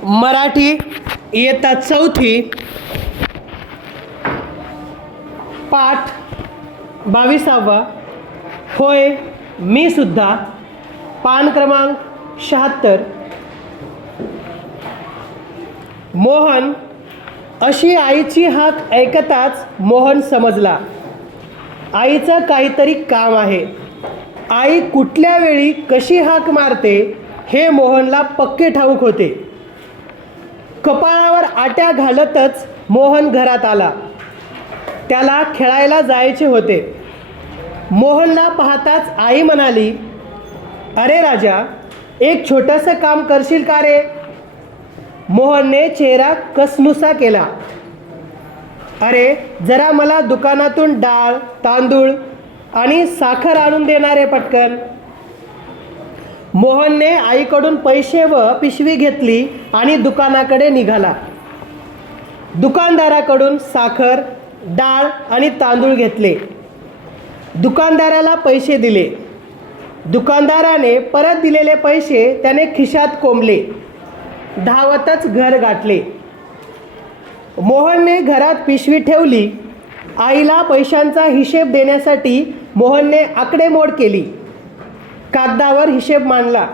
मराठी इयत्ता चौथी, पाठ 22वा. होय मी सुद्धा. पान क्रमांक 76. मोहन. अशी आईची हाक ऐकताच मोहन समजला, आईचं काहीतरी काम आहे. आई कुठल्या वेळी कशी हाक मारते हे मोहनला पक्के ठाऊक होते. कपाळावर आट्या घालतच मोहन घरात आला. त्याला खेळायला जायचे होते. मोहनला पाहताच आई म्हणाली, अरे राजा, एक छोटंसं काम करशील का रे? मोहनने चेहरा कसनुसा केला. अरे जरा मला दुकानातून डाळ, तांदूळ आणि साखर आणून देणारे पटकन. मोहनने आईकडून पैसे व पिशवी घेतली आणि दुकानाकडे निघाला. दुकानदाराकडून साखर, डाळ आणि तांदूळ घेतले. दुकानदाराला पैसे दिले. दुकानदाराने परत दिलेले पैसे त्याने खिशात कोंबले. धावतच घर गाठले. मोहनने घरात पिशवी ठेवली. आईला पैशांचा हिशेब देण्यासाठी मोहनने आकडेमोड केली. कागदावर हिशेब मांडला.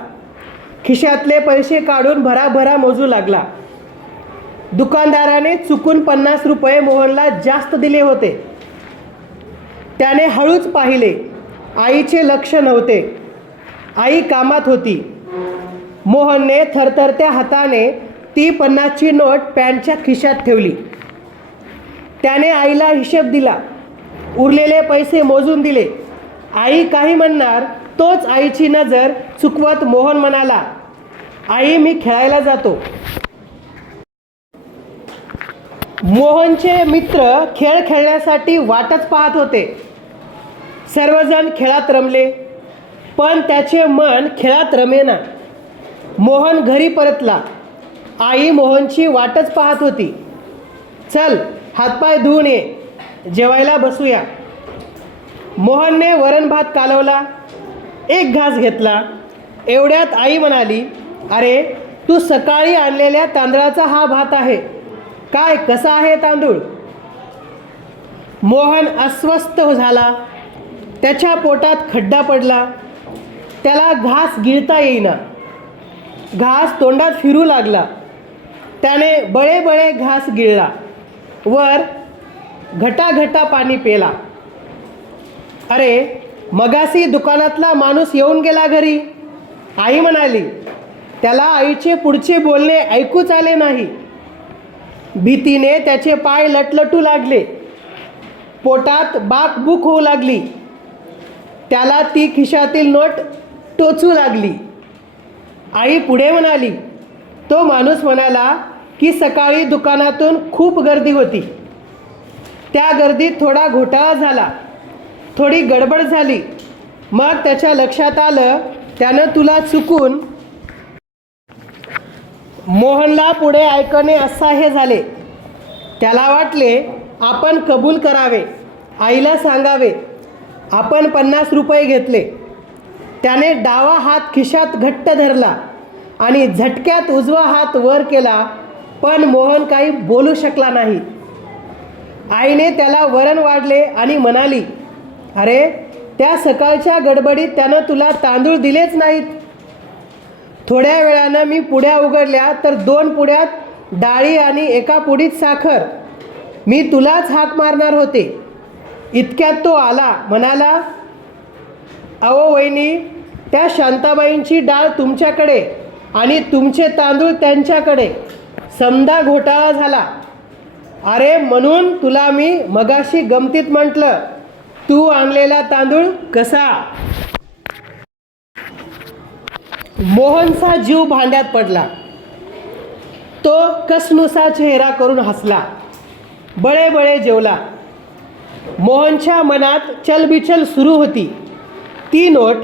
खिशातले पैसे काढून भराभरा मोजू लागला. दुकानदाराने चुकून 50 रुपये मोहनला जास्त दिले होते. त्याने हळूच पाहिले. आईचे लक्ष नव्हते. आई कामात होती. मोहनने थरथरत्या हाताने ती 50ची नोट पॅन्टच्या खिशात ठेवली. त्याने आईला हिशेब दिला. उरलेले पैसे मोजून दिले. आई काही म्हणणार तोच आईची नजर चुकवत मोहन म्हणाला, आई मी खेळायला जातो. मोहनचे मित्र खेळ खेळण्यासाठी वाटच पाहत होते. सर्वजण खेळात रमले, पण त्याचे मन खेळात रमेना. मोहन घरी परतला. आई मोहनची वाटच पाहत होती. चल हातपाय धुवून ये, जेवायला बसूया. मोहनने वरण भात कालवला. एक घास घेतला. एवढ्यात आई म्हणाली, अरे तू सकाळी आणलेल्या तांदळाचा हा भात आहे काय? कसा आहे तांदूळ? मोहन अस्वस्थ झाला. त्याच्या पोटात खड्डा पडला. त्याला घास गिळता येईना. घास तोंडात फिरू लागला. त्याने बळे बळे घास गिळला. वर घटाघटा पाणी पेला. अरे मगासी दुकानातला माणूस येऊन गेला घरी. आई म्हणाली. त्याला आईचे पुढचे बोलणे ऐकूच आले नाही. भीतीने त्याचे पाय लटलटू लागले. पोटात बाकबुक होऊ लागली. त्याला ती खिशातील नोट टोचू लागली. आई पुढे म्हणाली, तो माणूस म्हणाला की सकाळी दुकानातून खूप गर्दी होती. त्या गर्दीत थोडा घोटाळा झाला. थोडी गडबड झाली. मग त्याच्या लक्षात आलं त्यानं तुला चुकून. मोहनला पुढे ऐकणे असह्य झाले. त्याला वाटले आपण कबूल करावे, आईला सांगावे. आपण 50 रुपये घेतले. त्याने डावा हात खिशात घट्ट धरला आणि झटक्यात उजवा हात वर केला, पण मोहन काही बोलू शकला नाही. आईने त्याला वरण वाढले आणि म्हणाली, अरे त्या सकाळच्या गडबडीत त्यानं तुला तांदूळ दिलेच नाहीत. थोड्या वेळानं मी पुड्या उघडल्या तर 2 पुड्यात डाळी आणि एका पुडीत साखर. मी तुलाच हाक मारणार होते. इतक्यात तो आला. म्हणाला, अहो वहिनी, त्या शांताबाईंची डाळ तुमच्याकडे आणि तुमचे तांदूळ त्यांच्याकडे. समदा घोटाळा झाला. अरे म्हणून तुला मी मगाशी गमतीत म्हटलं, तू आणलेला तांदूळ कसा? मोहनचा जीव भांड्यात पडला. तो कसनुसा चेहरा करून हसला. बळे बळे जेवला. मोहनच्या मनात चलबिचल सुरू होती. ती नोट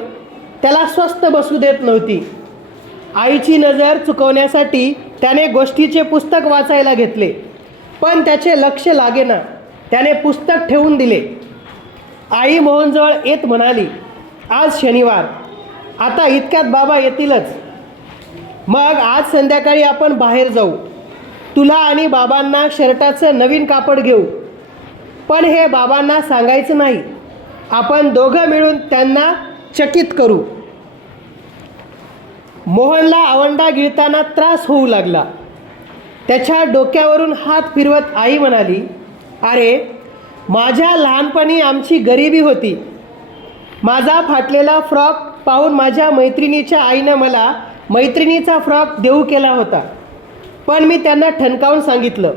त्याला स्वस्थ बसू देत नव्हती. आईची नजर चुकवण्यासाठी त्याने गोष्टीचे पुस्तक वाचायला घेतले, पण त्याचे लक्ष लागेना. त्याने पुस्तक ठेवून दिले. आई मोहनजवळ येत म्हणाली, आज शनिवार, आता इतक्यात बाबा येतीलच. मग आज संध्याकाळी आपण बाहेर जाऊ. तुला आणि बाबांना शर्टाचं नवीन कापड घेऊ. पण हे बाबांना सांगायचं नाही. आपण दोघं मिळून त्यांना चकित करू. मोहनला आवंडा गिळताना त्रास होऊ लागला. त्याच्या डोक्यावरून हात फिरवत आई म्हणाली, अरे, माझ्या लहानपणी आमची गरिबी होती. माझा फाटलेला फ्रॉक पाहून माझ्या मैत्रिणीच्या आईनं मला मैत्रिणीचा फ्रॉक देऊ केला होता. पण मी त्यांना ठणकावून सांगितलं,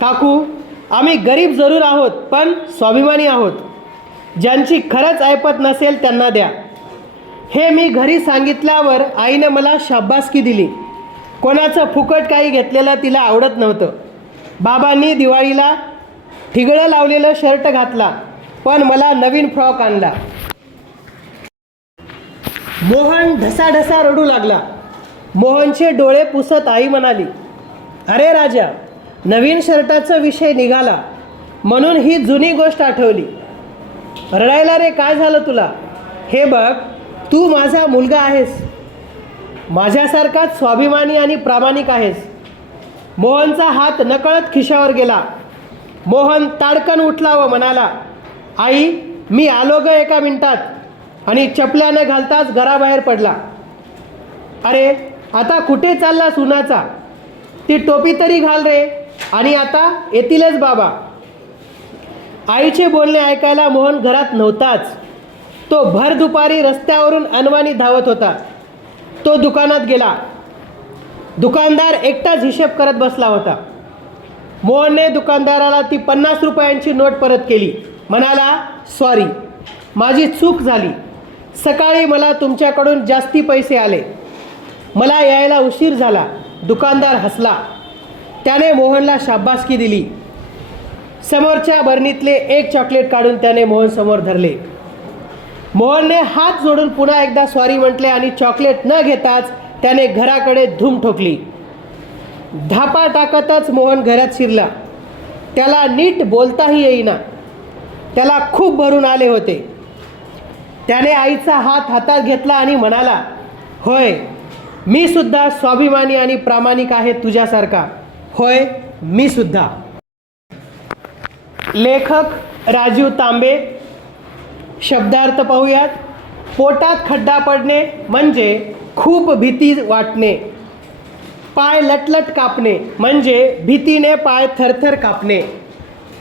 काकू, आम्ही गरीब जरूर आहोत पण स्वाभिमानी आहोत. ज्यांची खरंच ऐपत नसेल त्यांना द्या. हे मी घरी सांगितल्यावर आईनं मला शाबासकी दिली. कोणाचं फुकट काही घेतलेलं तिला आवडत नव्हतं. बाबांनी दिवाळीला ठिगळं लावलेलं शर्ट घातला पण मला नवीन फ्रॉक आणला. मोहन ढसाढसा रडू लागला. मोहनचे डोळे पुसत आई म्हणाली, अरे राजा, नवीन शर्टाचा विषय निघाला म्हणून ही जुनी गोष्ट आठवली. रडायला रे, काय झालं तुला? हे बघ, तू माझा मुलगा आहेस. माझ्यासारखाच स्वाभिमानी आणि प्रामाणिक आहेस. मोहनचा हात नकळत खिशावर गेला. मोहन ताडकन उठला व म्हणाला, आई, मी आलो ग एका मिनिटात, आणि चपल्या न घालताच घराबाहेर पडला. अरे, आता कुठे चालला सुनाचा? ती टोपी तरी घाल रे. आणि आता येतीलच बाबा. आईचे बोलणे ऐकायला मोहन घरात नव्हताच. तो भर दुपारी रस्त्यावरून अनवाणी धावत होता. तो दुकानात गेला. दुकानदार एकटाच हिशेब करत बसला होता. मोहनने दुकानदाराला ती 50 रुपयांची नोट परत केली. म्हणाला, सॉरी, माझी चूक झाली. सकाळी मला तुमच्याकडून जास्ती पैसे आले. मला यायला उशीर झाला. दुकानदार हसला. त्याने मोहनला शाबासकी दिली. समोरच्या बरणीतले एक चॉकलेट काढून त्याने मोहनसमोर धरले. मोहनने हात जोडून पुन्हा एकदा सॉरी म्हटले आणि चॉकलेट न घेताच त्याने घराकडे धूम ठोकली. धापा टाकतच मोहन घरात शिरला. त्याला नीट बोलताही येईना. त्याला खूप भरून आले होते. त्याने आईचा हात हातात घेतला आणि म्हणाला, होय, मी सुद्धा स्वाभिमानी आणि प्रामाणिक आहे तुझ्यासारखा. होय, मी सुद्धा. लेखक राजीव तांबे. शब्दार्थ पाहूयात. पोटात खड्डा पडणे म्हणजे खूप भीती वाटणे. पाय लटलट कापणे म्हणजे भीतीने पाय थरथर कापणे.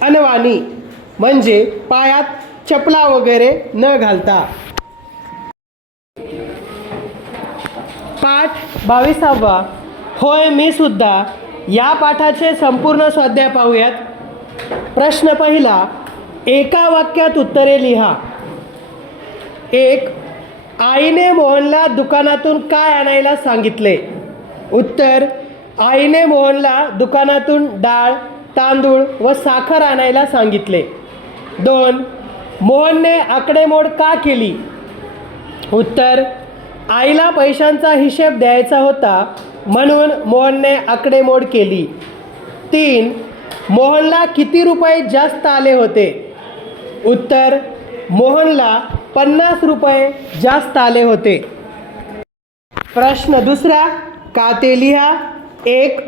अनवाणी म्हणजे पायात चपला वगैरे न घालता. पाठ 22वा. होय, मी सुद्धा. या पाठाचे संपूर्ण स्वाध्याय पाहूयात. प्रश्न पहिला. एका वाक्यात उत्तरे लिहा. 1. आईने मोहनला दुकानातून काय आणायला सांगितले? उत्तर. आईने मोहनला दुकानातून डाळ, तांदूळ व साखर आणायला सांगितले. 2. मोहनने आकडेमोड का केली? उत्तर. आईला पैशांचा हिशेब द्यायचा होता म्हणून मोहनने आकडेमोड केली. 3. मोहनला किती रुपये जास्त आले होते? उत्तर. मोहनला 50 रुपये जास्त आले होते. प्रश्न दुसरा. का ते लिहा. 1.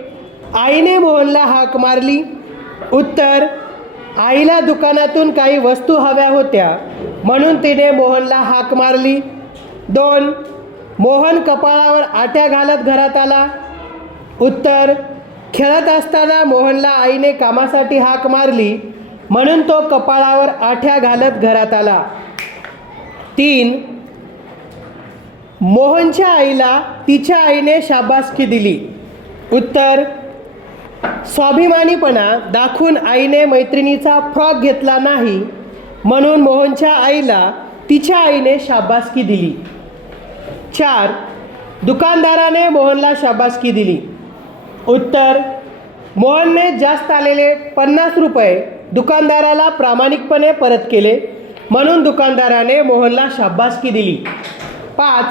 आईने मोहनला हाक मारली. उत्तर. आईला दुकानातून काही वस्तू हव्या होत्या म्हणून तिने मोहनला हाक मारली. 2. मोहन कपाळावर आट्या घालत घरात आला. उत्तर. खेळत असताना मोहनला आईने कामासाठी हाक मारली म्हणून तो कपाळावर आठ्या घालत घरात आला. 3. मोहनच्या आईला तिच्या आईने शाबासकी दिली. उत्तर. स्वाभिमानीपणा दाखवून आईने मैत्रिणीचा फ्रॉक घेतला नाही म्हणून मोहनच्या आईला तिच्या आईने शाबासकी दिली. 4. दुकानदाराने मोहनला शाबासकी दिली. उत्तर. मोहनने जास्त आलेले 50 रुपये दुकानदाराला प्रामाणिकपणे परत केले म्हणून दुकानदाराने मोहनला शाबासकी दिली. 5.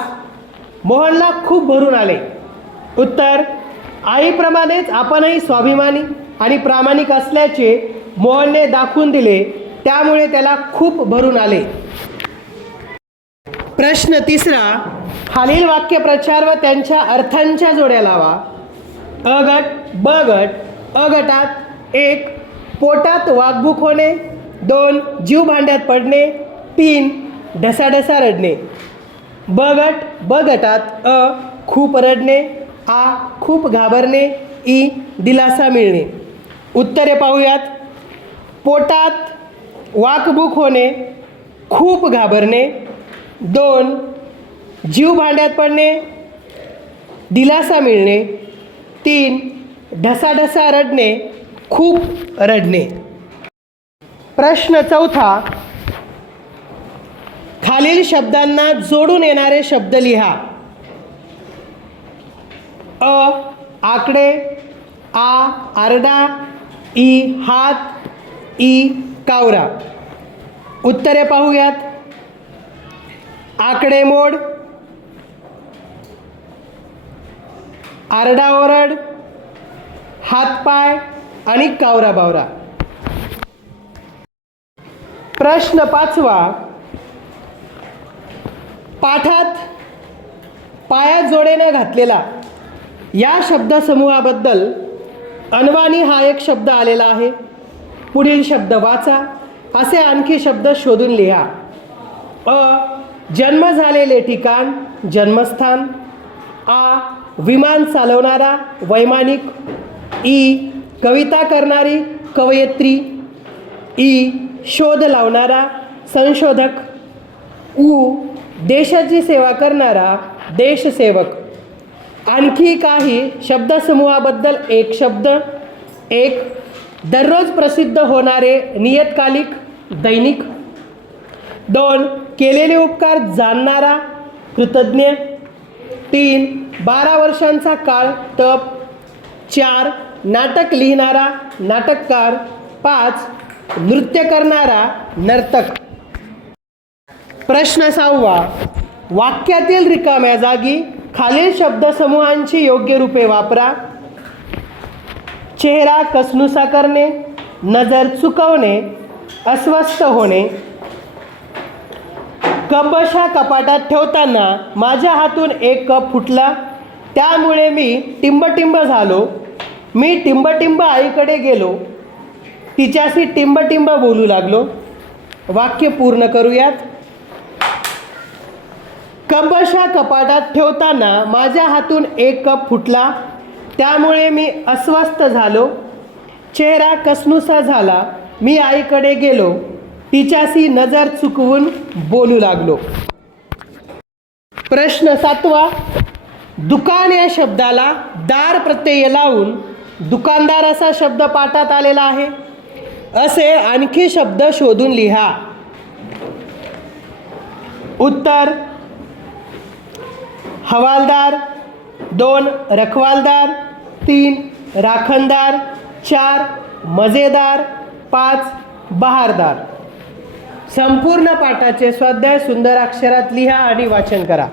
मोहनला खूप भरून आले. उत्तर. आईप्रमाणेच आपणही स्वाभिमानी आणि प्रामाणिक असल्याचे मोहनने दाखवून दिले त्यामुळे त्याला खूप भरून आले. प्रश्न तिसरा. खालील वाक्यप्रचार व त्यांच्या अर्थांच्या जोड्या लावा. अ गट ब गट. अ गटात 1. पोटात वाकबुक होणे. 2. जीव भांड्यात पडणे. 3. ढसाढसा रडणे. ब गटात अ. खूप रडणे. आ. खूप घाबरणे. ई. दिलासा मिळणे. उत्तरे पाहूयात. पोटात वाकबुक होणे, खूप घाबरणे. 2. जीव भांड्यात पडणे, दिलासा मिळणे. 3. ढसाढसा रडणे, खूप रडणे. प्रश्न 4. खालील शब्दांना जोडून येणारे शब्द लिहा. अ. आकडे. आ. आरडा. ई. हात. ई. कावरा. उत्तरे पाहूयात. आकडेमोड, आरडाओरड, हातपाय आणि कावरा बावरा. प्रश्न 5. पाठात पायात जोडे न घातलेला या शब्दसमूहाबद्दल अनवाणी हा एक शब्द आलेला आहे. पुढील शब्द वाचा. असे आणखी शब्द शोधून लिहा. अ. जन्म झालेले ठिकाण, जन्मस्थान. आ. विमान चालवणारा, वैमानिक. ई. कविता करणारी, कवयित्री. ई. शोध लावणारा, संशोधक. उ. देशाची सेवा करणारा, देशसेवक. आणखी काही शब्दसमूहाबद्दल एक शब्द. 1. दररोज प्रसिद्ध होणारे नियतकालिक, दैनिक. 2. केलेले उपकार जाणणारा, कृतज्ञ. 3. 12 वर्षांचा काळ, तप. 4. नाटक लिहिणारा, नाटककार. 5. नृत्य करणारा, नर्तक. प्रश्न 6. वाक्यातील रिकाम्या जागी खालील शब्दसमूहांची योग्य रूपे वापरा. चेहरा कसनुसा करणे, नजर चुकवणे, अस्वस्थ होणे. कप बशा कपाटात ठेवताना माझ्या हातून एक कप फुटला, त्यामुळे मी टिंबटिंब झालो. मी टिंबटिंब आईकडे गेलो, तिच्याशी टिंबटिंब बोलू लागलो. वाक्य पूर्ण करूयात. कप बशा कपाटात ठेवताना माझ्या हातून एक कप फुटला, त्यामुळे मी अस्वस्थ झालो. चेहरा कसनुसा झाला, मी आईकडे गेलो, तिच्याशी नजर चुकवून बोलू लागलो. प्रश्न 7. दुकान या शब्दाला दार प्रत्यय लावून दुकानदार असा शब्द पाठात आलेला आहे. असे आणखी शब्द शोधून लिहा. उत्तर. हवालदार. 2. रखवालदार. 3. राखणदार. 4. मजेदार. 5. बहारदार. संपूर्ण पाठाचे स्वाध्याय सुंदर अक्षरात लिहा आणि वाचन करा.